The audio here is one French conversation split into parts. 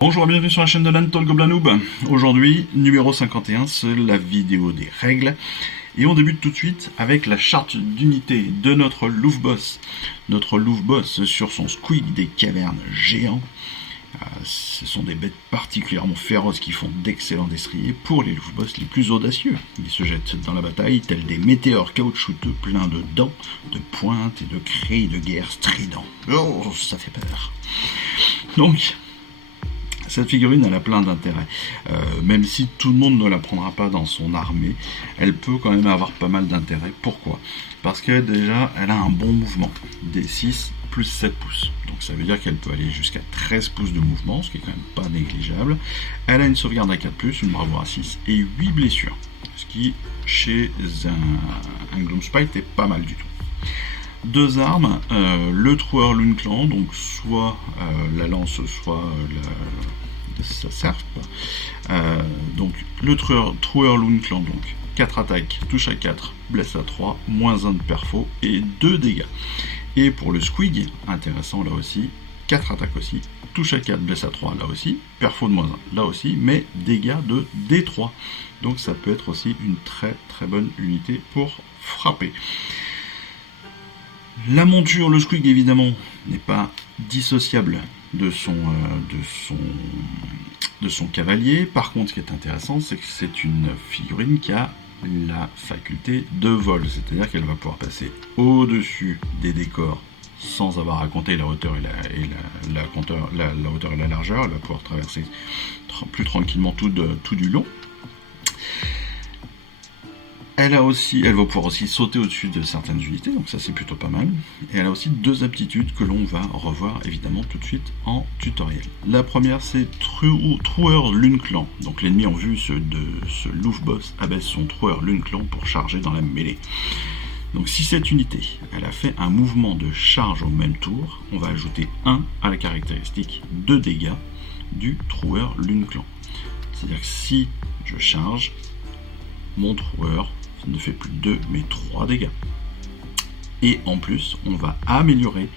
Bonjour et bienvenue sur la chaîne de l'Anatole Gobelin Noob. Aujourd'hui, numéro 51, c'est la vidéo des règles. Et on débute tout de suite avec la charte d'unité de notre Louvre Boss. Notre Louvre Boss sur son Squig des cavernes géants. Ce sont des bêtes particulièrement féroces qui font d'excellents destriers pour les Louvre Boss les plus audacieux. Ils se jettent dans la bataille tels des météores caoutchouteux pleins de dents, de pointes et de cris de guerre stridents. Oh, ça fait peur. Donc, cette figurine, elle a plein d'intérêts. Même si tout le monde ne la prendra pas dans son armée, elle peut quand même avoir pas mal d'intérêts. Pourquoi ? Parce que déjà, elle a un bon mouvement, des 6 plus 7 pouces. Donc ça veut dire qu'elle peut aller jusqu'à 13 pouces de mouvement, ce qui est quand même pas négligeable. Elle a une sauvegarde à 4+, une bravoure à 6 et 8 blessures. Ce qui, chez un Gloomspite, est pas mal du tout. Deux armes, le Troueur Lune-Clan, donc soit la lance, soit sa serpe. Donc le Troueur Lune-Clan, donc 4 attaques, touche à 4, blesse à 3, moins 1 de perfo et 2 dégâts. Et pour le Squig, intéressant là aussi, 4 attaques aussi, touche à 4, blesse à 3 là aussi, perfo de moins 1 là aussi, mais dégâts de D3. Donc ça peut être aussi une très très bonne unité pour frapper. La monture, le Squig évidemment, n'est pas dissociable de son cavalier. Par contre, ce qui est intéressant, c'est que c'est une figurine qui a la faculté de vol, c'est-à-dire qu'elle va pouvoir passer au-dessus des décors sans avoir à compter la hauteur et la hauteur et la largeur. Elle va pouvoir traverser plus tranquillement tout du long. Elle va pouvoir aussi sauter au-dessus de certaines unités, donc ça c'est plutôt pas mal. Et elle a aussi deux aptitudes que l'on va revoir évidemment tout de suite en tutoriel. La première c'est Troueur Lune-Clan. Donc l'ennemi en vue ce Louvre Boss abaisse son Troueur Lune-Clan pour charger dans la mêlée. Donc si cette unité elle a fait un mouvement de charge au même tour, on va ajouter 1 à la caractéristique de dégâts du Troueur Lune-Clan. C'est-à-dire que si je charge, mon Troueur ne fait plus 2 mais 3 dégâts. Et en plus, on va améliorer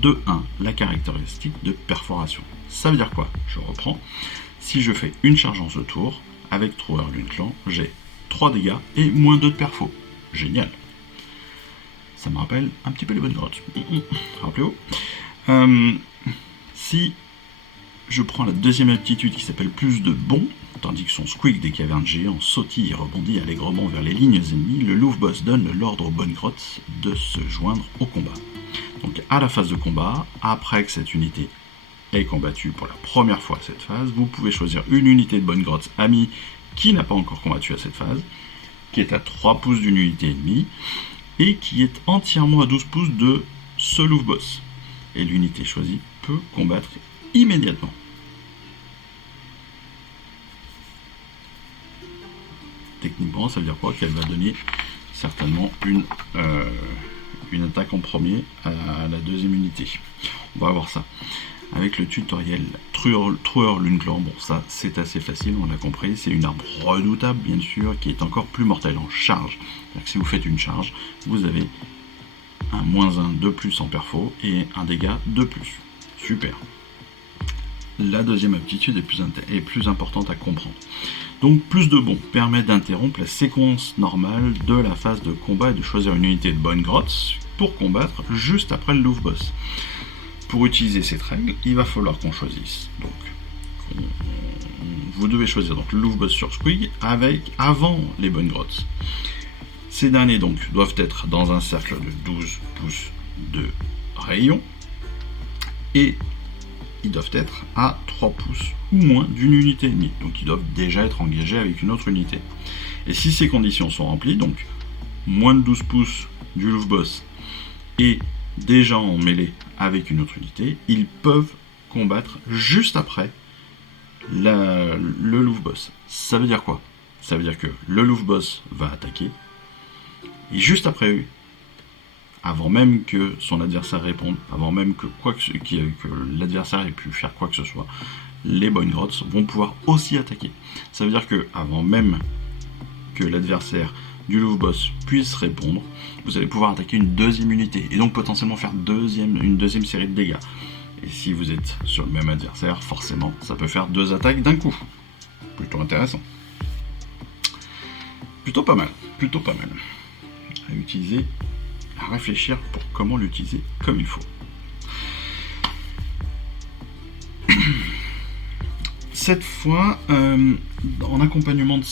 de 1 la caractéristique de perforation. Ça veut dire quoi ? Je reprends. Si je fais une charge en ce tour, avec Troueur Lune-Clan, j'ai 3 dégâts et moins 2 de perfo. Génial. Ça me rappelle un petit peu les bonnes grottes. Rappelez-vous. Si je prends la deuxième aptitude qui s'appelle plus de bond, tandis que son Squig des cavernes géants sautille et rebondit allègrement vers les lignes ennemies, le Louvre Boss donne l'ordre aux bonnes grottes de se joindre au combat. Donc à la phase de combat, après que cette unité ait combattu pour la première fois cette phase, vous pouvez choisir une unité de bonne grotte amie qui n'a pas encore combattu à cette phase, qui est à 3 pouces d'une unité ennemie, et qui est entièrement à 12 pouces de ce Louvre Boss. Et l'unité choisie peut combattre immédiatement. Techniquement, ça veut dire quoi ? Qu'elle va donner certainement une attaque en premier à la deuxième unité. On va voir ça. Avec le tutoriel Troueur Lune-Clan, bon ça c'est assez facile, on l'a compris, c'est une arme redoutable bien sûr, qui est encore plus mortelle en charge. C'est-à-dire que si vous faites une charge, vous avez un moins 1 de plus en perfo et un dégât de plus. Super. La deuxième aptitude est plus importante à comprendre. Donc plus de bond permet d'interrompre la séquence normale de la phase de combat et de choisir une unité de bonne grotte pour combattre juste après le Louvre Boss. Pour utiliser cette règle, il va falloir qu'on choisisse. Donc, vous devez choisir donc le Louvre Boss sur Squig avant les bonnes grottes. Ces derniers donc doivent être dans un cercle de 12 pouces de rayon et ils doivent être à 3 pouces ou moins d'une unité ennemie. Donc ils doivent déjà être engagés avec une autre unité. Et si ces conditions sont remplies, donc moins de 12 pouces du Louvre Boss et déjà en mêlée avec une autre unité, ils peuvent combattre juste après le Louvre Boss. Ça veut dire quoi ? Ça veut dire que le Louvre Boss va attaquer et juste après eux, avant même que son adversaire réponde, avant même que l'adversaire ait pu faire quoi que ce soit, les bonnes grottes vont pouvoir aussi attaquer. Ça veut dire que avant même que l'adversaire du Louvre Boss puisse répondre, vous allez pouvoir attaquer une deuxième unité et donc potentiellement faire une deuxième série de dégâts. Et si vous êtes sur le même adversaire, forcément, ça peut faire 2 attaques d'un coup. Plutôt intéressant. Plutôt pas mal. À utiliser, à réfléchir pour comment l'utiliser comme il faut. Cette fois, en accompagnement de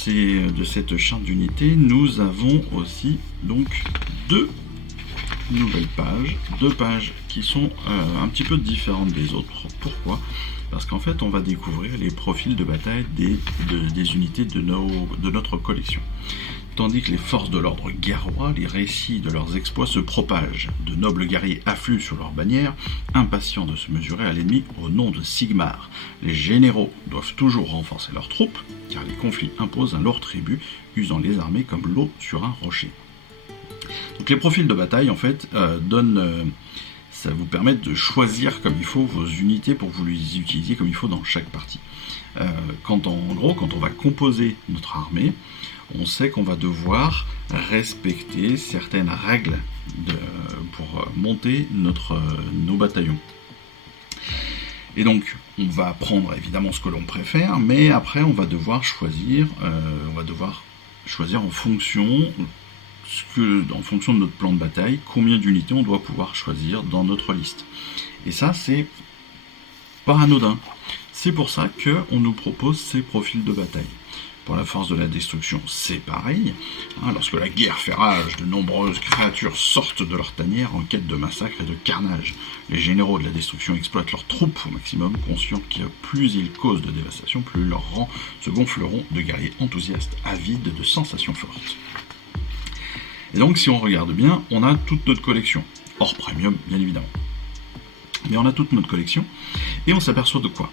cette charte d'unité, nous avons aussi donc 2 nouvelles pages, 2 pages qui sont un petit peu différentes des autres. Pourquoi ? Parce qu'en fait, on va découvrir les profils de bataille des unités de notre collection. Tandis que les forces de l'ordre guerrois, les récits de leurs exploits se propagent. De nobles guerriers affluent sur leurs bannières, impatients de se mesurer à l'ennemi au nom de Sigmar. Les généraux doivent toujours renforcer leurs troupes, car les conflits imposent un lourd tribut, usant les armées comme l'eau sur un rocher. Donc les profils de bataille, en fait, ça vous permet de choisir comme il faut vos unités pour que vous les utilisiez comme il faut dans chaque partie. Quand on va composer notre armée, on sait qu'on va devoir respecter certaines règles pour monter nos bataillons. Et donc, on va prendre évidemment ce que l'on préfère, mais après, on va devoir choisir en fonction de notre plan de bataille, combien d'unités on doit pouvoir choisir dans notre liste. Et ça, c'est pas anodin. C'est pour ça qu'on nous propose ces profils de bataille. Pour la force de la destruction, c'est pareil. Lorsque la guerre fait rage, de nombreuses créatures sortent de leur tanière en quête de massacre et de carnage. Les généraux de la destruction exploitent leurs troupes au maximum, conscients que plus ils causent de dévastation, plus leurs rangs se gonfleront de guerriers enthousiastes, avides de sensations fortes. Et donc, si on regarde bien, on a toute notre collection. Hors premium, bien évidemment. Mais on a toute notre collection, et on s'aperçoit de quoi ?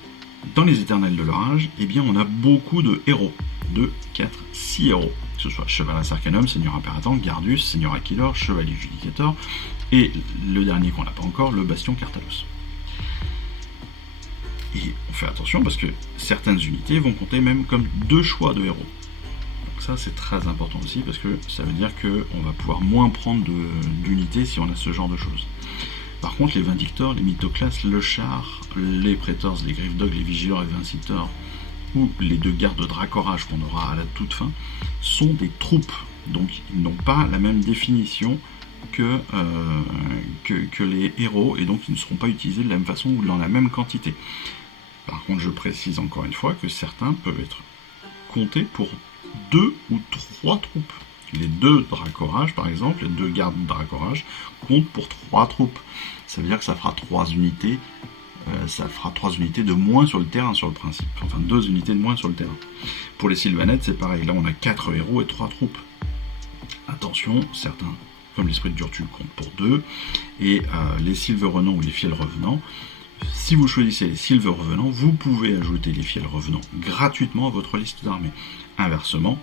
Dans les éternels de l'orage, eh bien, on a beaucoup de héros. 2, 4, 6 héros. Que ce soit Chevalas Arcanum, Seigneur Imperator, Gardus, Seigneur Aquilor, Chevalier Judicator, et le dernier qu'on n'a pas encore, le Bastion Cartalos. Et on fait attention parce que certaines unités vont compter même comme 2 choix de héros. Donc ça, c'est très important aussi parce que ça veut dire qu'on va pouvoir moins prendre d'unités si on a ce genre de choses. Par contre, les Vindictors, les Mythoclastes, le Char, les Praetors, les Griffdogs, les Vigileurs et Vincitors, ou les 2 gardes de Dracorage qu'on aura à la toute fin, sont des troupes. Donc ils n'ont pas la même définition que les héros, et donc ils ne seront pas utilisés de la même façon ou dans la même quantité. Par contre, je précise encore une fois que certains peuvent être comptés pour 2 ou 3 troupes. Les 2 Dracorage, par exemple, les 2 gardes de Dracorage, comptent pour 3 troupes. Ça veut dire que ça fera 3 unités. Ça fera 3 unités de moins sur le terrain, sur le principe. Enfin, 2 unités de moins sur le terrain. Pour les Sylvanettes, c'est pareil. Là, on a 4 héros et 3 troupes. Attention, certains, comme l'Esprit de Durtu, comptent pour 2. Et les Sylves Revenants ou les Fiels Revenants, si vous choisissez les Sylves Revenants, vous pouvez ajouter les Fiels Revenants gratuitement à votre liste d'armées. Inversement,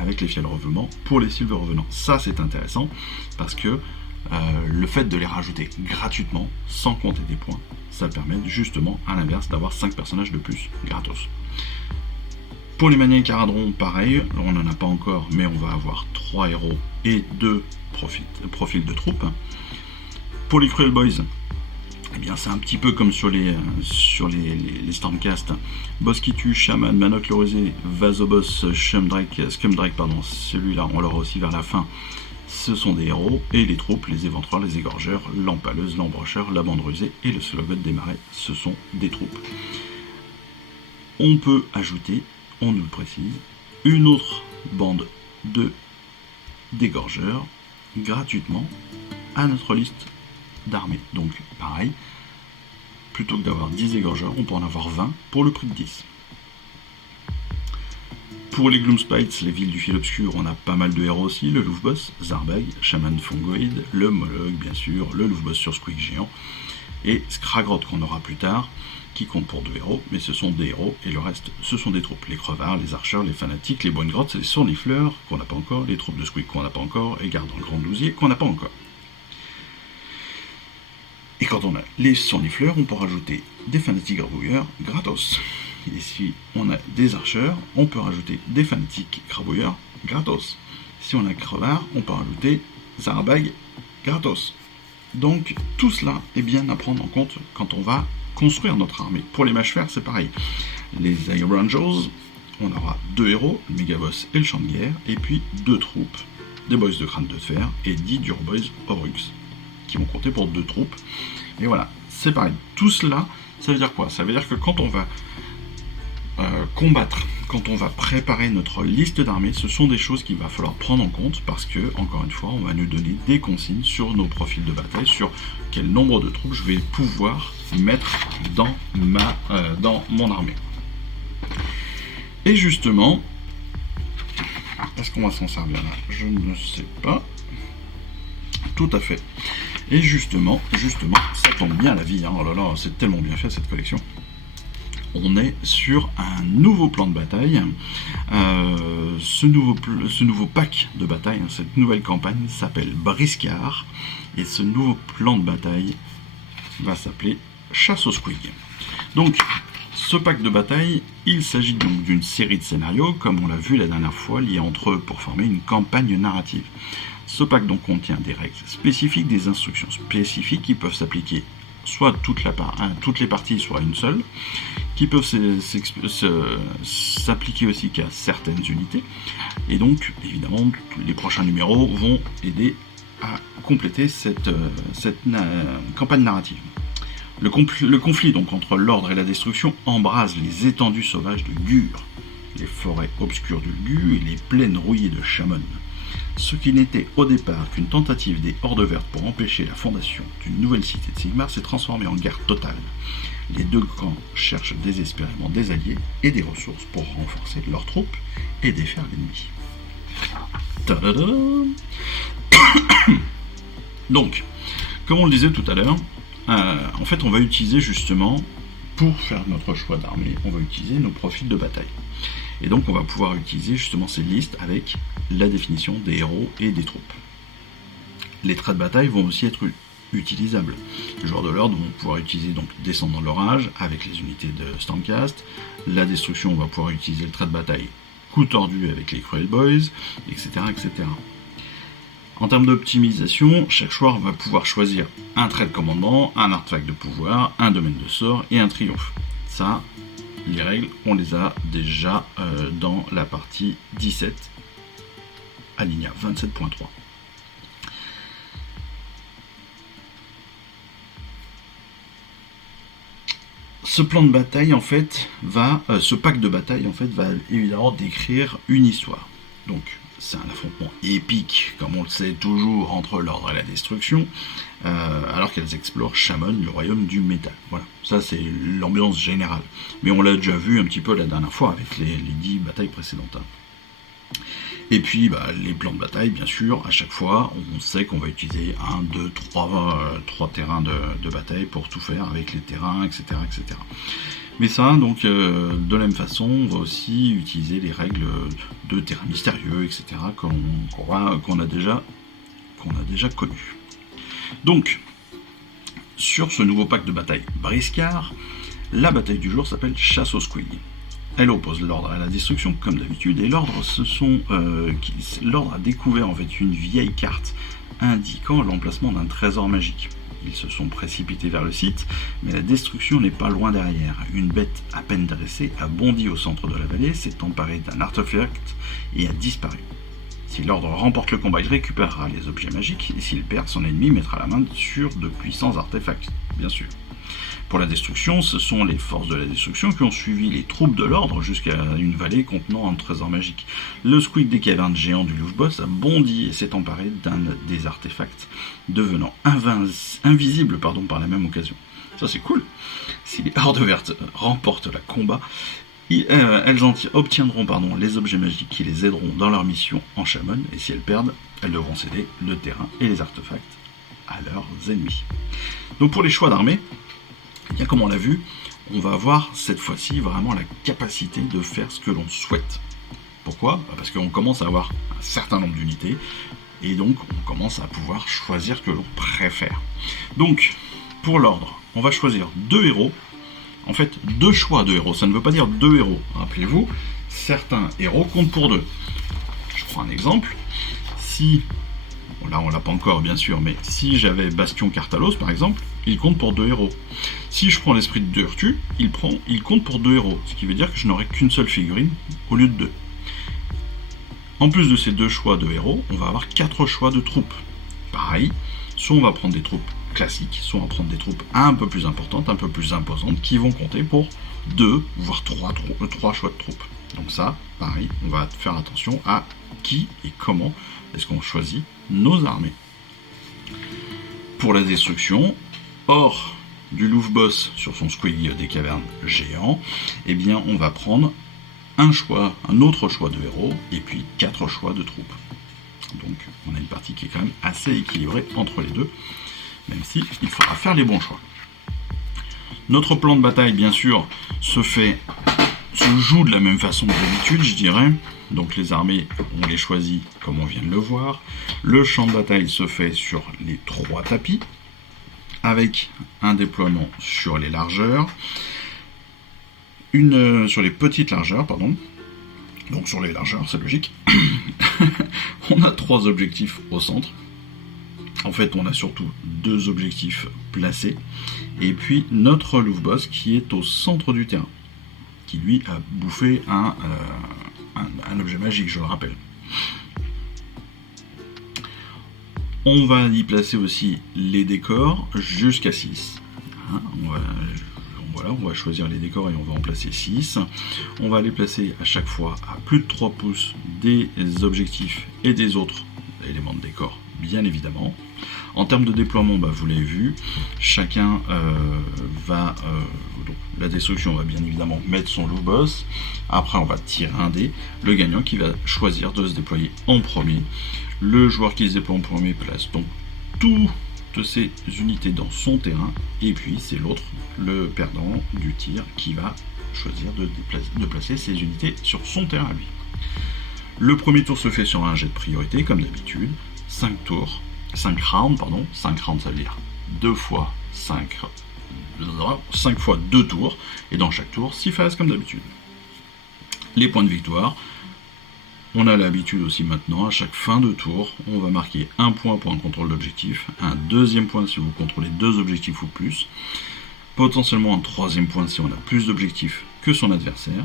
avec les Fiels Revenants pour les Sylves Revenants. Ça, c'est intéressant, parce que le fait de les rajouter gratuitement, sans compter des points, ça permet justement, à l'inverse, d'avoir 5 personnages de plus, gratos. Pour les Maniaques Caradron, pareil, on n'en a pas encore, mais on va avoir 3 héros et 2 profils de troupes. Pour les Cruel Boys, eh bien c'est un petit peu comme sur les Stormcast. Boss qui tue, Shaman, Manoc le Rusé, Vasobos, Scumdrake, celui-là on l'aura aussi vers la fin. Ce sont des héros, et les troupes, les éventreurs, les égorgeurs, l'empaleuse, l'embrocheur, la bande rusée et le slogot des marais, ce sont des troupes. On peut ajouter, on nous le précise, une autre bande d'égorgeurs gratuitement à notre liste d'armées. Donc pareil, plutôt que d'avoir 10 égorgeurs, on peut en avoir 20 pour le prix de 10. Pour les Gloomspites, les villes du fil obscur, on a pas mal de héros aussi, le Louvboss, Zarbag, Shaman Fongoïde, le Moloch bien sûr, le Louvboss sur Squeak géant, et Skragrod qu'on aura plus tard, qui compte pour 2 héros, mais ce sont des héros, et le reste, ce sont des troupes. Les crevards, les archers, les fanatiques, les Boinegrottes, les Sournifleurs, qu'on n'a pas encore, les troupes de Squeak qu'on n'a pas encore, et Garde en Grand Douzier, qu'on n'a pas encore. Et quand on a les Sournifleurs, on peut rajouter des fanatiques grabouilleurs gratos. Et si on a des archers, on peut rajouter des fanatiques grabouilleurs gratos. Si on a crevard, on peut rajouter Zarbag gratos. Donc tout cela est bien à prendre en compte quand on va construire notre armée. Pour les mages fer, c'est pareil. Les Iron Rangers, on aura 2 héros, le Megaboss et le champ de guerre, et puis 2 troupes, des boys de crâne de fer et 10 Dure Boys Oryx, qui vont compter pour 2 troupes. Et voilà, c'est pareil. Tout cela, ça veut dire quoi? Ça veut dire que quand on va combattre, quand on va préparer notre liste d'armées, ce sont des choses qu'il va falloir prendre en compte parce que, encore une fois, on va nous donner des consignes sur nos profils de bataille, sur quel nombre de troupes je vais pouvoir mettre dans mon armée. Et justement, est-ce qu'on va s'en servir là? Je ne sais pas. Tout à fait. Et justement, ça tombe bien la vie, hein. Oh là là, c'est tellement bien fait cette collection. On est sur un nouveau plan de bataille. Ce nouveau pack de bataille, cette nouvelle campagne s'appelle Briscard. Et ce nouveau plan de bataille va s'appeler Chasse aux Squig. Donc, ce pack de bataille, il s'agit donc d'une série de scénarios, comme on l'a vu la dernière fois, liés entre eux pour former une campagne narrative. Ce pack donc contient des règles spécifiques, des instructions spécifiques qui peuvent s'appliquer soit à toutes les parties, soit à une seule, qui peuvent s'appliquer aussi qu'à certaines unités. Et donc, évidemment, les prochains numéros vont aider à compléter cette campagne narrative. Le conflit donc entre l'ordre et la destruction embrase les étendues sauvages de Gur, les forêts obscures du Lgu et les plaines rouillées de Chamon. Ce qui n'était au départ qu'une tentative des Hordes Vertes pour empêcher la fondation d'une nouvelle cité de Sigmar s'est transformé en guerre totale. Les deux camps cherchent désespérément des alliés et des ressources pour renforcer leurs troupes et défaire l'ennemi. Donc, comme on le disait tout à l'heure, en fait on va utiliser justement, pour faire notre choix d'armée, on va utiliser nos profils de bataille. Et donc on va pouvoir utiliser justement ces listes avec la définition des héros et des troupes. Les traits de bataille vont aussi être utilisables. Les joueurs de l'ordre vont pouvoir utiliser donc Descendant de l'orage avec les unités de Stormcast. La destruction, on va pouvoir utiliser le trait de bataille Coup tordu avec les Cruel Boys, etc. etc. En termes d'optimisation, chaque joueur va pouvoir choisir un trait de commandement, un artefact de pouvoir, un domaine de sort et un triomphe. Ça, les règles, on les a déjà dans la partie 17, alinéa 27.3. Ce plan de bataille, en fait, ce pack de bataille, en fait, va évidemment décrire une histoire. Donc, c'est un affrontement épique, comme on le sait toujours, entre l'ordre et la destruction, alors qu'elles explorent Chamon, le royaume du métal. Voilà, ça c'est l'ambiance générale. Mais on l'a déjà vu un petit peu la dernière fois avec les 10 batailles précédentes. Et puis les plans de bataille, bien sûr, à chaque fois, on sait qu'on va utiliser 1, 2, 3 terrains de bataille pour tout faire avec les terrains, etc. etc. Mais ça, donc, de la même façon, on va aussi utiliser les règles de terrain mystérieux, etc. qu'on a déjà connues. Donc, sur ce nouveau pack de bataille Briscard, la bataille du jour s'appelle Chasse aux Squig. Elle oppose l'ordre à la destruction, comme d'habitude, et l'ordre a découvert en fait une vieille carte indiquant l'emplacement d'un trésor magique. Ils se sont précipités vers le site, mais la destruction n'est pas loin derrière. Une bête à peine dressée a bondi au centre de la vallée, s'est emparée d'un artefact et a disparu. Si l'ordre remporte le combat, il récupérera les objets magiques, et s'il perd, son ennemi mettra la main sur de puissants artefacts, bien sûr. Pour la destruction, ce sont les forces de la destruction qui ont suivi les troupes de l'ordre jusqu'à une vallée contenant un trésor magique. Le Squig des cavernes géants du Louche-Boss a bondi et s'est emparé d'un des artefacts, devenant invisible par la même occasion. Ça c'est cool. Si les Hordes Vertes remportent le combat, elles obtiendront les objets magiques qui les aideront dans leur mission en Chamon, et si elles perdent, elles devront céder le terrain et les artefacts à leurs ennemis. Donc pour les choix d'armée, bien comme on l'a vu, on va avoir cette fois-ci vraiment la capacité de faire ce que l'on souhaite. Pourquoi ? Parce qu'on commence à avoir un certain nombre d'unités, et donc on commence à pouvoir choisir ce que l'on préfère. Donc, pour l'ordre, on va choisir 2 héros. En fait, 2 choix de héros, ça ne veut pas dire 2 héros. Rappelez-vous, certains héros comptent pour 2. Je prends un exemple. Si Bon, là on l'a pas encore bien sûr, mais si j'avais Bastion Cartalos par exemple, il compte pour 2 héros. Si je prends l'esprit de Urtu, il compte pour 2 héros, ce qui veut dire que je n'aurai qu'une seule figurine au lieu de 2. En plus de ces 2 choix de héros, on va avoir 4 choix de troupes. Pareil, soit on va prendre des troupes classiques, soit on va prendre des troupes un peu plus importantes, un peu plus imposantes, qui vont compter pour 2, voire 3 choix de troupes. Donc ça, pareil, on va faire attention à qui et comment est-ce qu'on choisit nos armées. Pour la destruction, hors du Louvre-Boss sur son Squig des cavernes géant, eh bien on va prendre un autre choix de héros, et puis 4 choix de troupes. Donc on a une partie qui est quand même assez équilibrée entre les deux, même si il faudra faire les bons choix. Notre plan de bataille, bien sûr, se joue de la même façon que d'habitude, je dirais. Donc les armées, on les choisit comme on vient de le voir. Le champ de bataille se fait sur les 3 tapis, avec un déploiement sur les largeurs. Sur les petites largeurs, pardon. Donc sur les largeurs, c'est logique. On a 3 objectifs au centre. En fait, on a surtout 2 objectifs placés. Et puis notre Louvre-Boss qui est au centre du terrain. Qui lui a bouffé un objet magique, je le rappelle. On va y placer aussi les décors jusqu'à 6. Hein, on va choisir les décors et on va en placer 6. On va les placer à chaque fois à plus de 3 pouces des objectifs et des autres éléments de décor, bien évidemment. En termes de déploiement, vous l'avez vu, chacun donc la destruction va bien évidemment mettre son Louvre-Boss. Après, on va tirer un dé. Le gagnant qui va choisir de se déployer en premier. Le joueur qui se déploie en premier place donc toutes ces unités dans son terrain. Et puis, c'est l'autre, le perdant du tir, qui va choisir de placer ses unités sur son terrain à lui. Le premier tour se fait sur un jet de priorité, comme d'habitude. 5 rounds, 5 rounds ça veut dire 2 fois 5 fois 2 tours, et dans chaque tour 6 phases comme d'habitude. Les points de victoire, on a l'habitude aussi maintenant, à chaque fin de tour, on va marquer un point pour un contrôle d'objectif, un deuxième point si vous contrôlez 2 objectifs ou plus, potentiellement un troisième point si on a plus d'objectifs que son adversaire.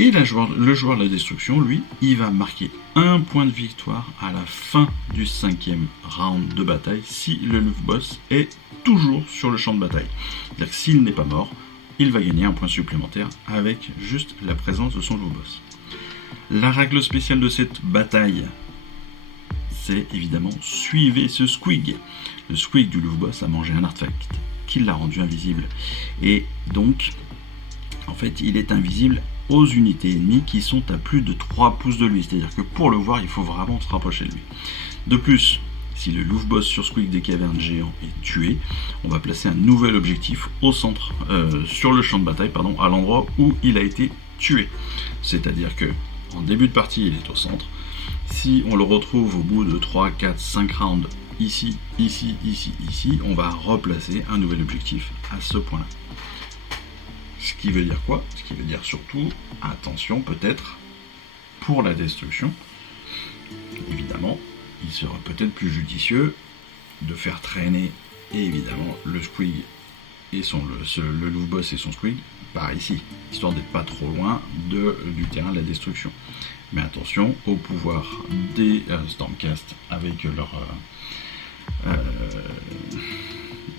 Et le joueur de la destruction, lui, il va marquer un point de victoire à la fin du 5e round de bataille si le Louvre-Boss est toujours sur le champ de bataille. C'est-à-dire que s'il n'est pas mort, il va gagner un point supplémentaire avec juste la présence de son Louvre-Boss. La règle spéciale de cette bataille, c'est évidemment suivez ce Squig. Le Squig du Louvre-Boss a mangé un artefact qui l'a rendu invisible. Et donc, en fait, il est invisible aux unités ennemies qui sont à plus de 3 pouces de lui. C'est-à-dire que pour le voir, il faut vraiment se rapprocher de lui. De plus, si le Louvre-Boss sur Squig des cavernes géants est tué, on va placer un nouvel objectif au centre, sur le champ de bataille, à l'endroit où il a été tué. C'est-à-dire que en début de partie, il est au centre. Si on le retrouve au bout de 3, 4, 5 rounds, ici, on va replacer un nouvel objectif à ce point-là. Ce qui veut dire quoi? Ce qui veut dire surtout, attention peut-être, pour la destruction, évidemment, il serait peut-être plus judicieux de faire traîner, évidemment, le Squig et le Louvre-Boss et son Squig par ici, histoire d'être pas trop loin du terrain de la destruction. Mais attention au pouvoir des Stormcast avec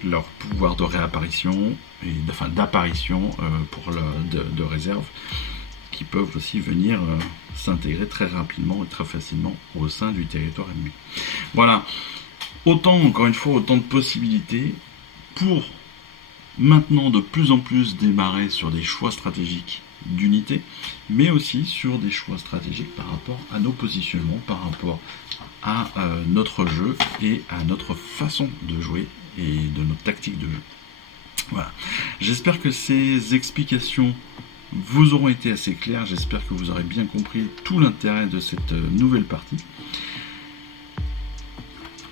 leur pouvoir de réapparition et d'apparition de réserve, qui peuvent aussi venir s'intégrer très rapidement et très facilement au sein du territoire ennemi. Voilà, encore une fois, autant de possibilités pour maintenant de plus en plus démarrer sur des choix stratégiques d'unité, mais aussi sur des choix stratégiques par rapport à nos positionnements, par rapport à notre jeu et à notre façon de jouer et de notre tactique de jeu. Voilà. J'espère que ces explications vous auront été assez claires, j'espère que vous aurez bien compris tout l'intérêt de cette nouvelle partie.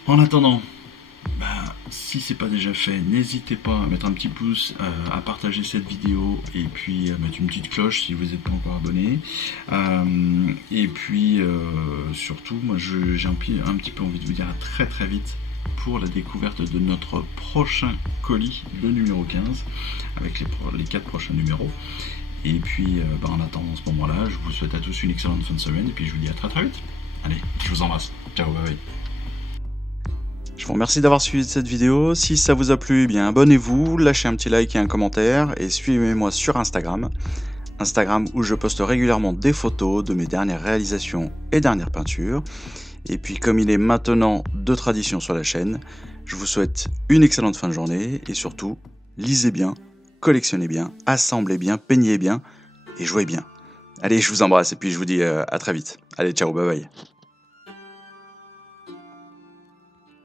En attendant, Si c'est pas déjà fait, n'hésitez pas à mettre un petit pouce, à partager cette vidéo et puis à mettre une petite cloche si vous n'êtes pas encore abonné. Et puis surtout, moi j'ai un petit peu envie de vous dire à très très vite pour la découverte de notre prochain colis, le numéro 15, avec les 4 prochains numéros. Et puis en attendant ce moment-là, je vous souhaite à tous une excellente fin de semaine et puis je vous dis à très très vite. Allez, je vous embrasse. Ciao, bye bye. Je vous remercie d'avoir suivi cette vidéo. Si ça vous a plu, eh bien abonnez-vous, lâchez un petit like et un commentaire et suivez-moi sur Instagram. Instagram où je poste régulièrement des photos de mes dernières réalisations et dernières peintures. Et puis comme il est maintenant de tradition sur la chaîne, je vous souhaite une excellente fin de journée et surtout, lisez bien, collectionnez bien, assemblez bien, peignez bien et jouez bien. Allez, je vous embrasse et puis je vous dis à très vite. Allez, ciao, bye bye.